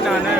कोई ना ने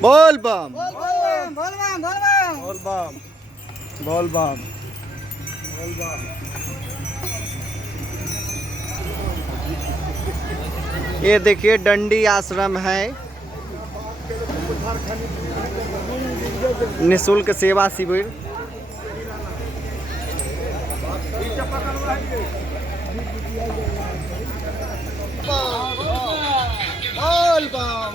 बोल बम बोल बम बोल बम बोल बम बोल बम। बोल बम। ये देखिए डंडी आश्रम है, निःशुल्क सेवा शिविर। बोल बम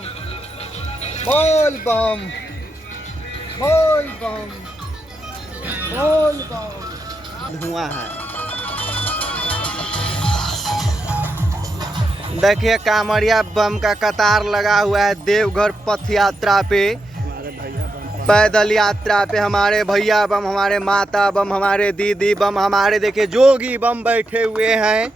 बोल बम बोल बम बोल बम। धुआं है। देखिए कांवरिया बम का कतार लगा हुआ है देवघर पथ यात्रा पे, पैदल यात्रा पे। हमारे भैया बम, हमारे माता बम, हमारे दीदी बम, हमारे देखिए जोगी बम बैठे हुए हैं।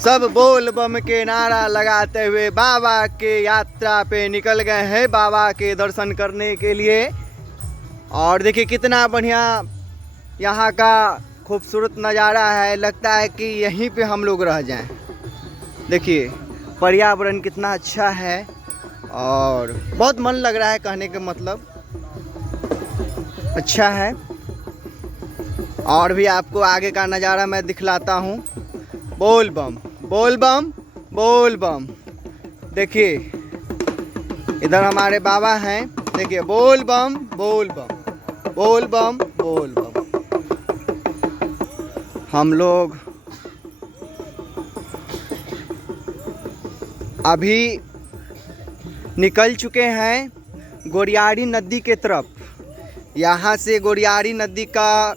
सब बोल बम के नारा लगाते हुए बाबा के यात्रा पे निकल गए हैं, बाबा के दर्शन करने के लिए। और देखिए कितना बढ़िया यहाँ का खूबसूरत नज़ारा है, लगता है कि यहीं पे हम लोग रह जाएं। देखिए पर्यावरण कितना अच्छा है और बहुत मन लग रहा है, कहने का मतलब अच्छा है। और भी आपको आगे का नज़ारा मैं दिखलाता हूँ। बोल बम बोल बम बोल बम। देखिए इधर हमारे बाबा हैं, देखिए बोल बम बोल बम बोल बम बोल बम। हम लोग अभी निकल चुके हैं गोरियारी नदी के तरफ। यहाँ से गोरियारी नदी का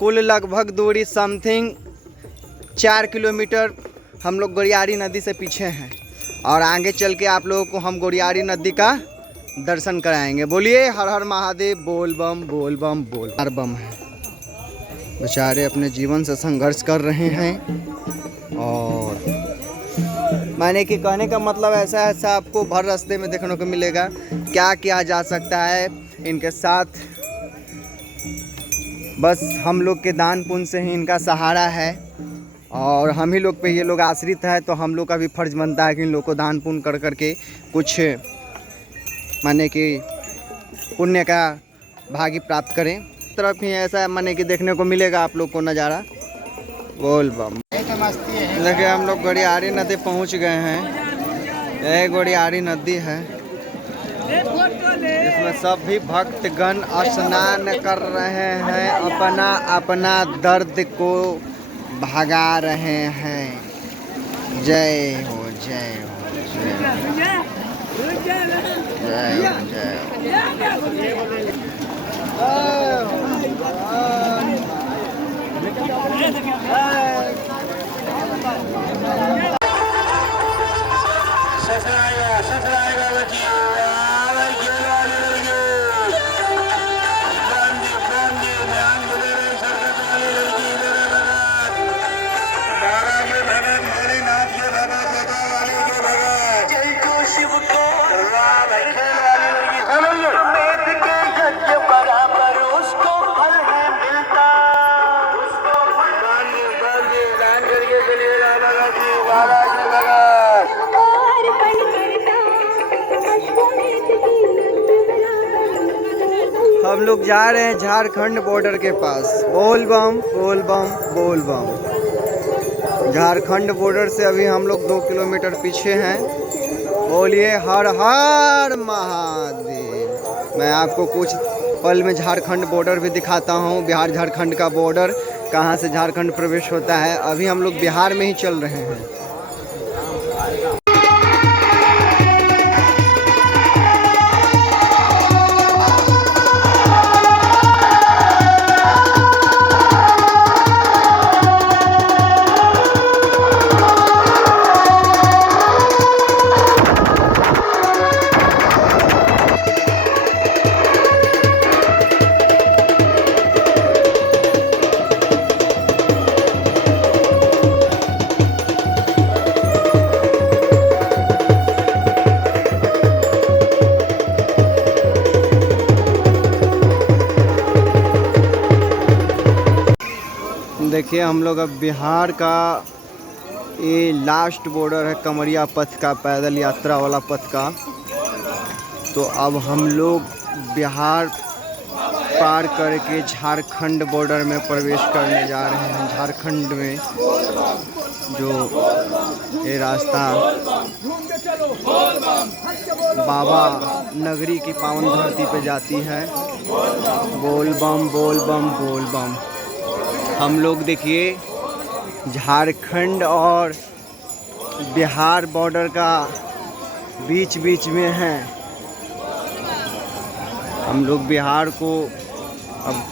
कुल लगभग दूरी समथिंग 4 किलोमीटर हम लोग गोरियारी नदी से पीछे हैं। और आगे चल के आप लोगों को हम गोरियारी नदी का दर्शन कराएंगे। बोलिए हर हर महादेव। बोल बम बोल बम बोल। हर बम है, बेचारे अपने जीवन से संघर्ष कर रहे हैं। और मैंने कि कहने का मतलब ऐसा ऐसा आपको भर रास्ते में देखने को मिलेगा। क्या किया जा सकता है इनके साथ, बस हम लोग के दान पुण्य से ही इनका सहारा है। और हम ही लोग पे ये लोग आश्रित है, तो हम लोग का भी फर्ज बनता है कि इन लोग को दान पुण्य कर करके कुछ माने कि पुण्य का भागी प्राप्त करें। तरफ ही ऐसा माने कि देखने को मिलेगा आप लोग को नज़ारा। बोल बम। देखिए हम लोग गोरियारी नदी पहुंच गए हैं। यह गोरियारी नदी है, इसमें सभी भक्तगण स्नान कर रहे हैं, अपना अपना दर्द को भगा रहे हैं। जय हो जय हो जय हो जय हो जय हम लोग जा रहे हैं झारखंड बॉर्डर के पास। बोल बम बोल बम बोल बम। झारखंड बॉर्डर से अभी हम लोग 2 किलोमीटर पीछे हैं। बोलिए हर हर महादेव। मैं आपको कुछ पल में झारखंड बॉर्डर भी दिखाता हूँ। बिहार झारखंड का बॉर्डर, कहाँ से झारखंड प्रवेश होता है। अभी हम लोग बिहार में ही चल रहे हैं। देखिए हम लोग अब बिहार का ये लास्ट बॉर्डर है कमरिया पथ का, पैदल यात्रा वाला पथ का। तो अब हम लोग बिहार पार करके झारखंड बॉर्डर में प्रवेश करने जा रहे हैं। झारखंड में जो ये रास्ता बाबा नगरी की पावन धरती पे जाती है। बोल बम बोल बम बोल बम। हम लोग देखिए झारखंड और बिहार बॉर्डर का बीच बीच में हैं। हम लोग बिहार को अब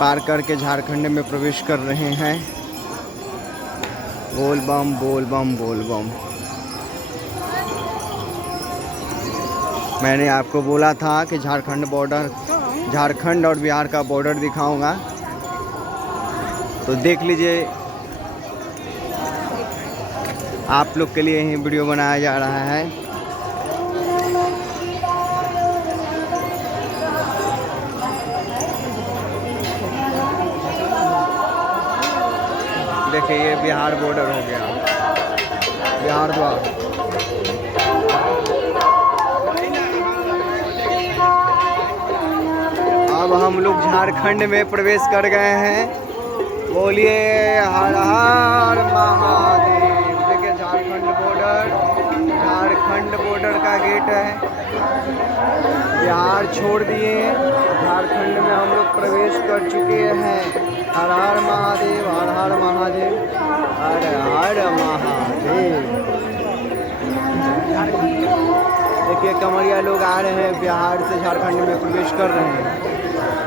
पार करके झारखंड में प्रवेश कर रहे हैं। बोल बम बोल बम बोल बम। मैंने आपको बोला था कि झारखंड और बिहार का बॉर्डर दिखाऊंगा, तो देख लीजिए। आप लोग के लिए ही वीडियो बनाया जा रहा है। देखिए ये बिहार बॉर्डर हो गया, बिहार द्वार। अब हम लोग झारखंड में प्रवेश कर गए हैं। बोलिए हर हर महादेव। देखिए झारखंड बॉर्डर का गेट है। बिहार छोड़ दिए, झारखंड में हम लोग प्रवेश कर चुके हैं। हर हर महादेव, हर हर महादेव, हर हर महादेव। देखिए कमरिया लोग आ रहे हैं, बिहार से झारखंड में प्रवेश कर रहे हैं।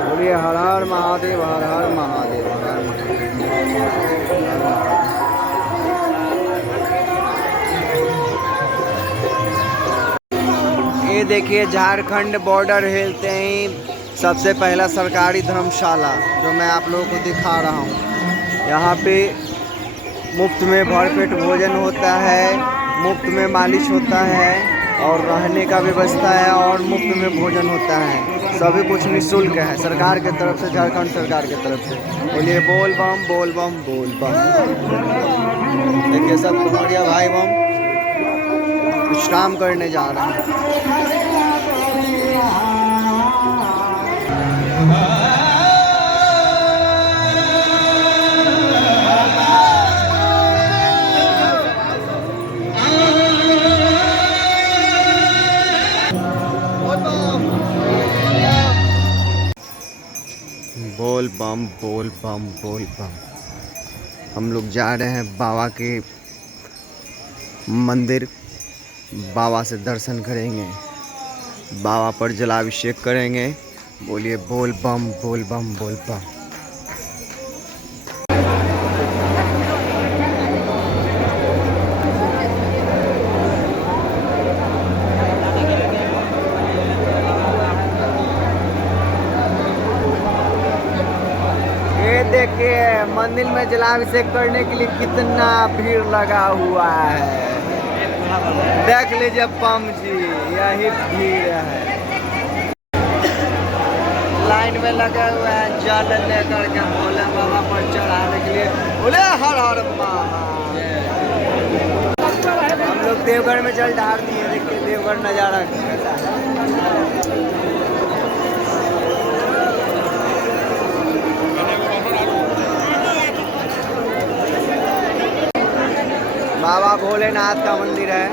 बोलिए हर हर महादेव, हर हर महादेव, हर हर महादेव। ये देखिए झारखंड बॉर्डर हिलते ही सबसे पहला सरकारी धर्मशाला जो मैं आप लोगों को दिखा रहा हूँ। यहाँ पे मुफ्त में भरपेट भोजन होता है, मुफ्त में मालिश होता है और रहने का व्यवस्था है और मुफ्त में भोजन होता है। सभी कुछ निःशुल्क है सरकार के तरफ से, झारखंड सरकार के तरफ से। बोलिए बोल बम बोल बम बोल बम। देखिए सब कमरिया भाई बम विश्राम करने जा रहे हैं। बोल बम बोल बम बोल बम। हम लोग जा रहे हैं बाबा के मंदिर। बाबा से दर्शन करेंगे, बाबा पर जलाभिषेक करेंगे। बोलिए बोल बम बोल बम बोल बम। देखिए मंदिर में जलाभिषेक करने के लिए कितना भीड़ लगा हुआ है। देख लीजिए पम जी, यही भीड़ है। लाइन में लगा हुआ है जल लेकर के भोले बाबा पर चढ़ाने के लिए। बोले हर हर महादेव। हम लोग देवघर में जल ढार दिए। देखिए देवघर नज़ारा कैसा है। बाबा भोलेनाथ का मंदिर है।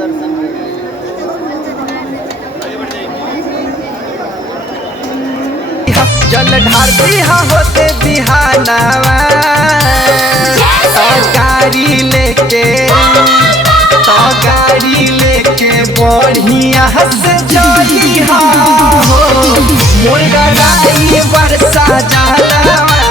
दर्शन जल ढारती होते बिहानावा गाड़ी लेके बढ़िया से चली हो मोर